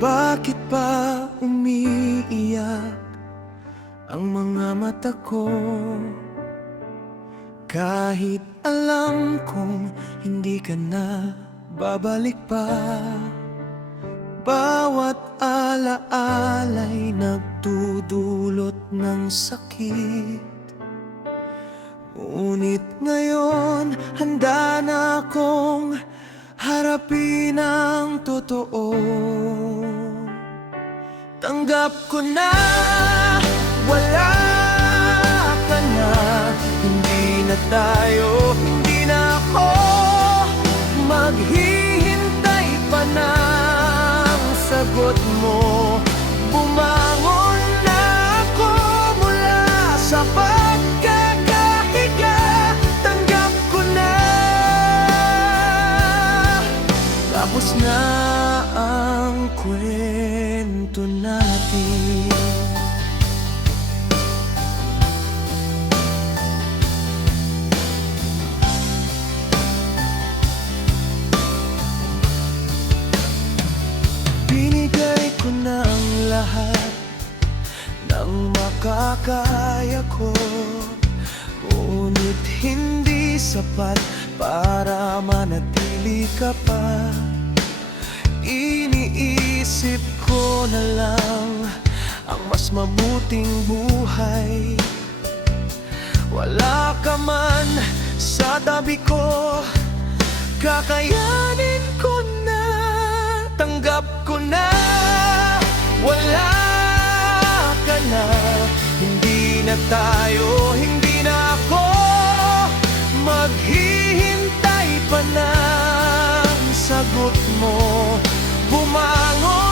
Bakit ba umiiyak ang mga mata ko? Kahit alam kong hindi ka na babalik pa. Bawat alaala'y nagdudulot ng sakit. Ngunit ngayon handa na akong harapin ang totoo. Tanggap ko na wala ka na. Hindi na tayo, hindi na ako maghihintay pa ng sagot mo. Bumangon na ako mula sa pagkakahiga. Tanggap ko na, tapos na ang kwento natin. Binigay ko na ang lahat ng makakaya ko, ngunit hindi sapat para manatili ka pa. Iniisip ko na lang ang mas mabuting buhay. Wala ka man sa tabi ko, kakayanin ko na. Tanggap ko na wala ka na. Hindi na tayo, hindi na ako maghihintay pa ng sagot mo. Bumangon